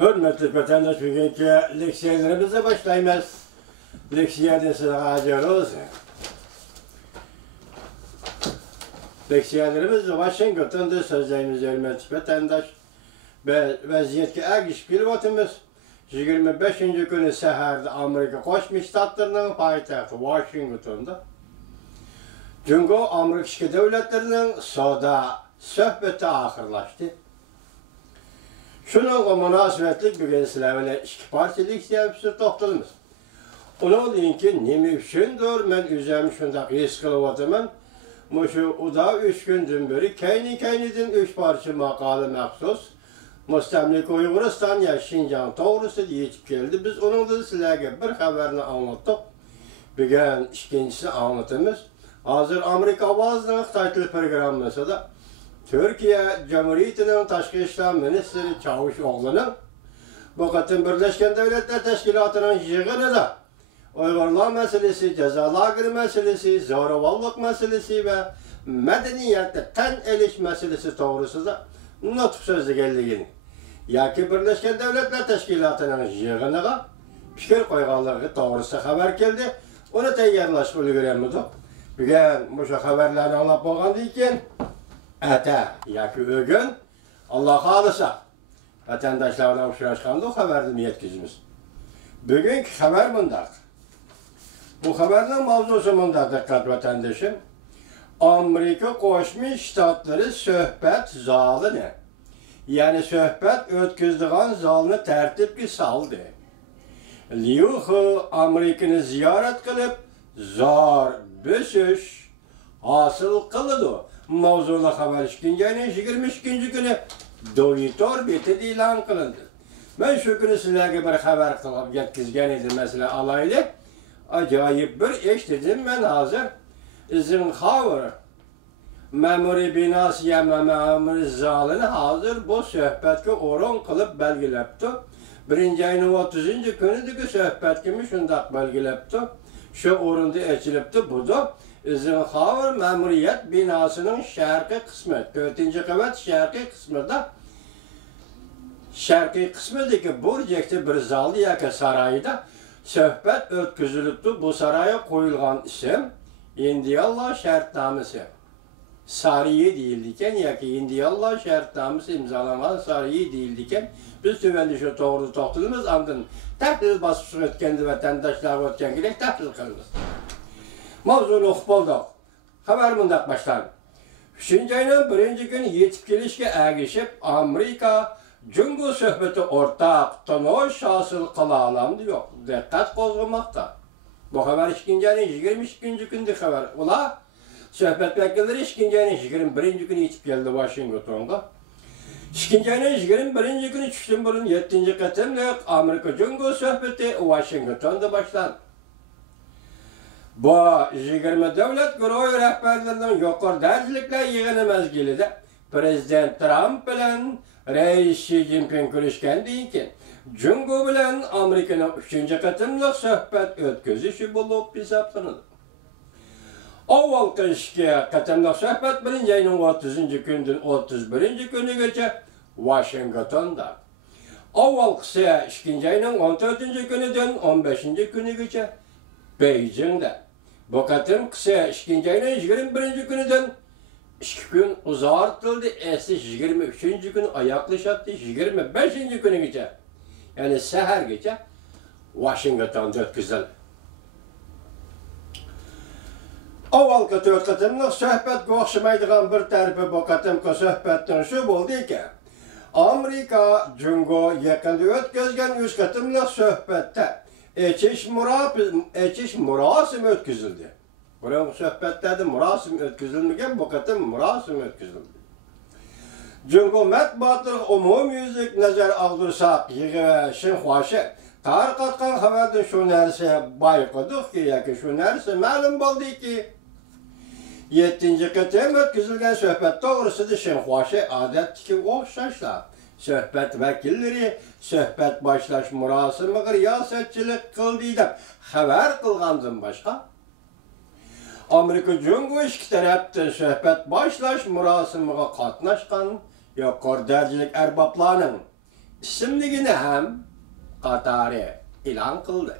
Hürmetli vatandaş, bugünkü leksiyalarımızla başlaymaz. Leksiyada size acıyoruz. Leksiyalarımızla Washington'da sözlerimiz hürmetli vatandaş. Vaziyetki agiş pilotimiz 25. günü seherde Amerika Koşmuş Ştatlarının payitahtı Washington'da. Çünkü Amerika devletlerinin soda söhbeti ahırlaştı. Şunun münasebetlik bir sizlerle iki partilik siyasi toxtalımız. Onun deyin ki, nemi üçündür, ben üzerimi şundak his kılıvatıman. Muşu uda 3 gündün beri keynidin 3 parça makalı məxsus. Müstemlik Uyguristan ya Şincan doğrusu yetip geldi. Biz onun da sizlerle bir haberini anlattık. Bugün ikincisi anlatımız. Hazır Amerika Avazı'nın Xitaylı programı da Türkiye Cumhuriyeti'nin Taşkı İşler Ministri Çavuşoğlu'nun bu katın Birleşken Devletler Teşkilatı'nın yığını da Uygurlar meselesi, cezalar meselesi, zoravallık meselesi ve medeniyette ten eliş meselesi doğrusu da nutq sözü geldiğini. Ya ki Birleşken Devletler Teşkilatı'nın yığınıga fikir koyganlığı doğrusu haber geldi. Onu teyarlaş ulgüremedik. Bugün bu haberlerini anlap bolğan deyken ete ya ki ögün Allah halısa vatandaşlarına uçraşkanda o haberimi yetkizimiz. Bugünkü haber bundadır. Bu haberin mavzusu bundadır dikkat vatandaşım. Amerika Koşmuş Ştatları söhbet zalını, yani söhbet ötküzdüğün zalını tertipki saldı. Liyuhu Amerika'nı ziyaret kılıp zor büsüş hasıl kılıdı. Mavzulu haber işkincenin 22. günü dovitor beti ilan kılındı. Ben şu günü sizlerle bir haber kılıp yetkizgen idim mesela alaylı. Acayip bir iş dedim ben hazır. Zinhavur memuri binası ya memuri zalını hazır bu söhbetki oran kılıp belgilepti. 1. ayının 30. günüdeki söhbetkimi şundak belgilepti. Şu orunda eçilipti bu da Zinhavur memuriyet binasının şarkı kısmı, 4. kavat şarkı kısmında şarkı kısmındaki burcekte bir zaldı yaka sarayda söhbet ötküzülüptü. Bu saraya koyulgan isim İndiyallah şartnamesi. Sariye değildiken ya ki İndiyallah şartnamesi imzalanan Sariye değildiken biz tüvendi şu doğru toxtalımız andın tahlil basışı ötkendi vatandaşlar ötken gerek tahlil kılınız. Mavzunu oxup haber bundak başlan. 3. ayının 1. günü yetip gelişke ergişip Amerika Cungo söhbeti ortak tonoş hasıl kılalandı yok. Dikkat kozulmakta. Bu haber 2. ayının 22. günde haber. Ula söhbet vekilleri 2. ayının 21. günü yetip geldi Washington'da. 2. ayının 21. günü çıktım bunun 7. katımlık Amerika Cungo söhbeti Washington'da başlandı. Bu 20 devlet grubu rehberlerinin yukarı dercilikler yığını mezgilide Prezident Trump bilen Reis Xi Jinping görüşken deyken Cungo bilen Amerika'nın 3. katımlık söhbet ötközüşü bulup hesaplanır. Avvalki 2 katımlık söhbet 1. ayının 30. günden 31. günü geçe Washington'da. Avvalkisi 2. ayının 14. günüden 15. günü geçe Beijing'de. Bu katım kısa 2. ayının 21. günüden 2 gün uzartıldı. Esi 23. gün ayaklaşattı. 25. günü geçe. Yani seher geçe Washington'da ötküzüldü. Avvalki 4 katımlık söhbet qoğuşmaydıgan bir tarifi bu katımki söhbetten şu oldu ki Amerika Cungo yakında ötközgen 3 katımlık söhbette Eçiş murasim ötküzüldü. Buranın söhbetlerde murasim ötküzülmegen, bu katım murasim ötküzüldü. Cungo matbuatlık umum yüzlük nazar aldırsak, yığı ve şinxuaşı, tarih atkan haberde şu nerse bayqıdık ki, ya ki şu nerse məlum oldu ki, 7. katım ötküzülgen söhbet doğrusu da şinxuaşı adetki oxşaşlar. Söhbet vekilleri, söhbet başlaş murasımı riyasetçilik kıldıydı. Haber kılgandım başka. Amerika Cungo iki tarafta söhbet başlaş murasımıga katnaşkan, yukarı dercilik erbaplarının ismligini ham qatori e'lon qildi.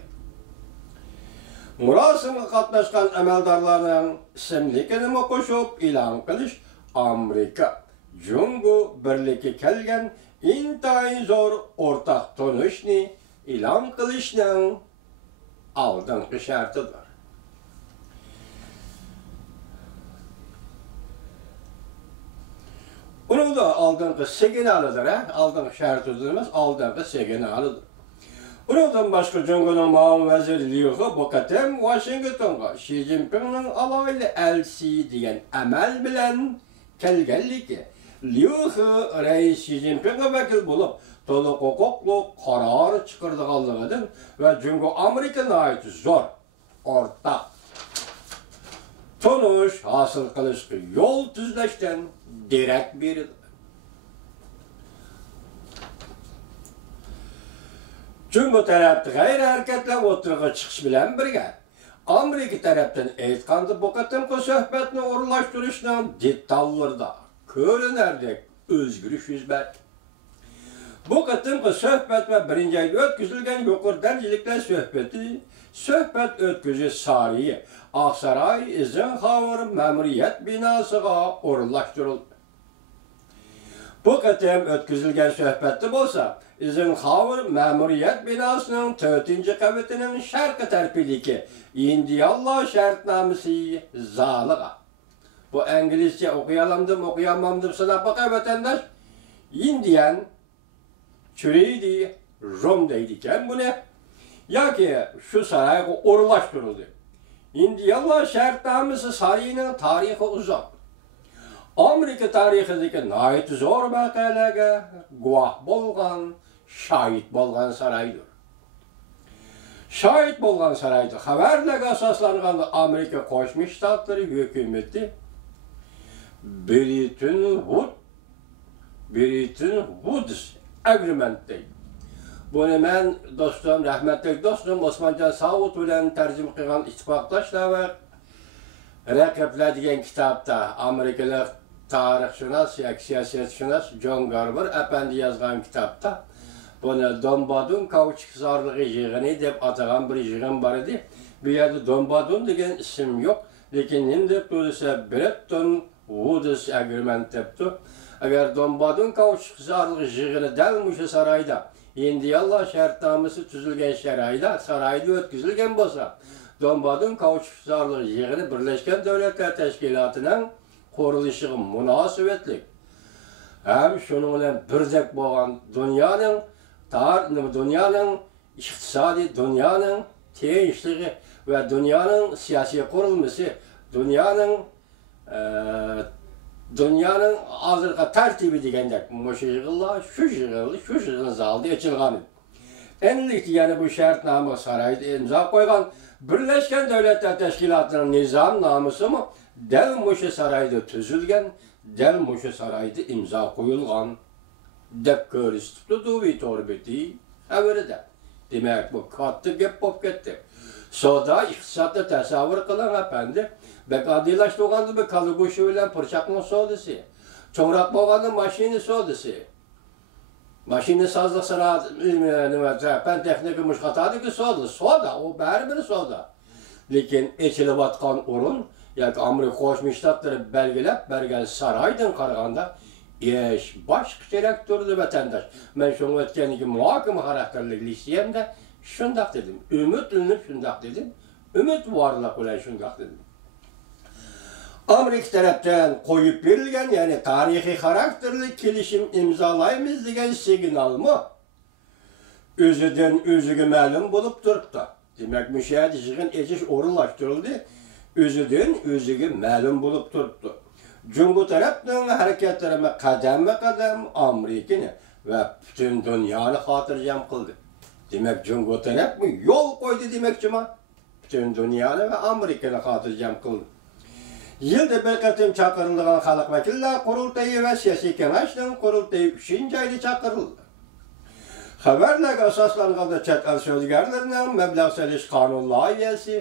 Murosimga qatnashgan amaldorlarning ismligini qo'shib e'lon qilish Amerika Jungo birlikka kelgan intayin zo'r o'rtaq tunishni e'lon qilishning oldingi shartidir. Bunun da oldingi signalidir, oldingi shartidir emas, oldingi signalidir. Bundan boshqa Jungoning ma'mur vaziri Liu He bu qatam Washingtonga Xi Jinpingning alayli elchisi degan amal bilan kelganligi. Liu He rais Xi Jinpingga vakil bo'lib, to'liq huquqli qaror chiqarganligidan va Jungo Amerikaga zo'r o'rtaq tonish hosil qilishga yo'l tuzlashdan derak berdi. Jungo tarafı gayri hareketler oturuğa çıkış bilen birge. Amerika tarafından aytqanda bu qatimki söhbetni o'rinlashtirishning detallarida ko'rinardek o'zgarish yuz berdi. Bu qatimki söhbet ve birinci ayda o'tkazilgan yuqori darajaliklar söhbet o'tkazish sariyi Aqsaray Eisenhower ma'muriyat binosiga o'rinlashtirildi. Bu qatim o'tkazilgan söhbetde bo'lsa, Eisenhower ma'muriyat binosining 4-qavatinin sharqi tarafidagi Indialloh shartnomasi zaliga. Bu inglizcha o'qiyalamdim, o'qiyolmadim sanab baqa vatandosh Indian Churidi Rom deydi ekan buni. Yoki shu sarayga o'rinlashtirildi. Indialloh shartnomasi sarayining tarixi uzoq. Amerika tarixidagi nihoyat zo'r voqealarga guvoh bo'lgan, şahit bo'lgan saraydir. Şahit bo'lgan sarayda xabarlarga asoslangan Amerika Qo'shma Shtatlari hukumati Bretton Woods Agreement deydi. Buni men do'stim, rahmatli do'stim Osmonjon Savut bilan tarjima qilgan ittifoqdoshlar va raqiblar degan kitobda Amerikalik tarixshunos, siyosatshunos John Garber apandi yozgan kitobda buni Donbadun kauçukzorligi yig'ini deb atagan bir yig'in bor edi. Bu yerda Donbadun degan ism yo'q, lekin nima deb bo'lsa Bretton Woods Agreement debdi. Agar Donbadun kauçukzorligi yig'ini dal mushu sarayda Indialloh shartnomasi tuzilgan sarayda o'tkazilgan bo'lsa, Donbadun kauçukzorligi yig'ini Birlashgan Davlatlar Tashkilotining qurilishiga munosabatli. Hem şunun bilan birdek bo'lgan dunyoning iqtisodiy, dunyoning tengshligi va dunyoning siyosiy qurilmasi, dunyoning hozirgi tartibi degandek shu yig'in zalda ochilgan. Endilikda yana bu shartnoma sarayda imzo qo'ygan Birlashgan Davlatlar Tashkilotining nizomnomasimi dal mushu sarayda tuzilgan, dal mushu sarayda imzo qo'yilgan deb ko'rsatdi Duvi Torbeti xabarida. Demak, bu katta gap bo'lib ketdi. Savdo iqtisodda tasavvur qiling apandi, bekadilashtirganda bu kalgoshi bilan purchaqning savdosi, cho'ngroq bo'lganda mashina savdosi. Mashina sozlik sanoat nima fan texnika mushqatadagi savdo, u baribir savdo. Lekin echilayotgan o'rin yoki Amerika Qo'shma Shtatlari belgilab bergan saraydan qaraganda boshqacharoq turdi vatandosh. Men shuni o'tganiga muhokama xarakterlik listiyamda shundoq dedim. Umidlanib shundoq dedim. Umid borliq bilan shundoq dedim. Amerika tarafdan qo'yib berilgan, ya'ni tarixiy xarakterli kelishim imzolaymiz degan signalmi o'zidan o'ziga ma'lum bo'lib turibdi. Demak, mushahada yig'in echish o'rinlashtirildi. O'zidan o'ziga ma'lum bo'lib turibdi. Jungo tarafning harakatlari qadam-qadam Amerikani va butun dunyoni xotirjam qildi. Demak, Jungo tarafmi yo'l qo'ydi demakchiman. Butun dunyoni va Amerikani xotirjam qildi. Yılda bir qatim chaqirilgan xalq vakillar qurultayi va siyosiy kengashning qurultayi 3-oyda chaqirildi. Xabarlarga asoslanganda chet el so'zgarlarining mablag' solish qonun loyihasi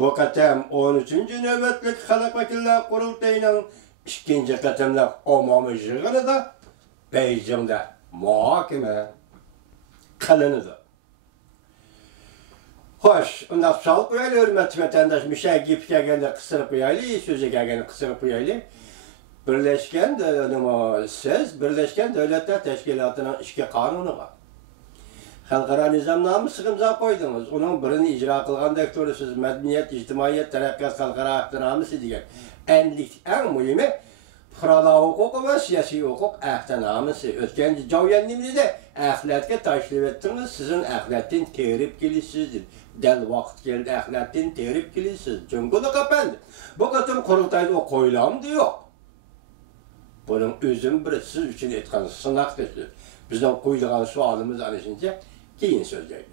bu qatim 13-navbatlik xalq vakillar qurultayining 2-qatimlik umumiy yig'inida Beijingda muhokama kılınıdır. Hoş, ondan sağlık koyaylı, hürmetli vatandaş, müşakkip gelgende kısırıp koyaylı, sözü gelgende kısırıp koyaylı. Birleşken Devletler Teşkilatı'nın işki kanunu var. Halkara nizamnamı sıkımza koydunuz. Onun birini icra kılgan dektoru siz medeniyet, ictimaiyet, terakkat, halkara ahtinamısı diyen. En mühimi, fırala hukuk ve siyasi hukuk ahtinamısı. Ötkenci cavyenlimini de ahlatga taşlif ettiniz. Sizin ahlatin terip gelişsizdir. Del vakit geldi ahlatin terip gelişsiz. Çünkü de kapandı. Bu katım kurultayda o koyulamdı yok. Bunun özüm bir siz için etken sınak dedi. Bizden koyduğun sualımız anışınca keyin söyleyecek.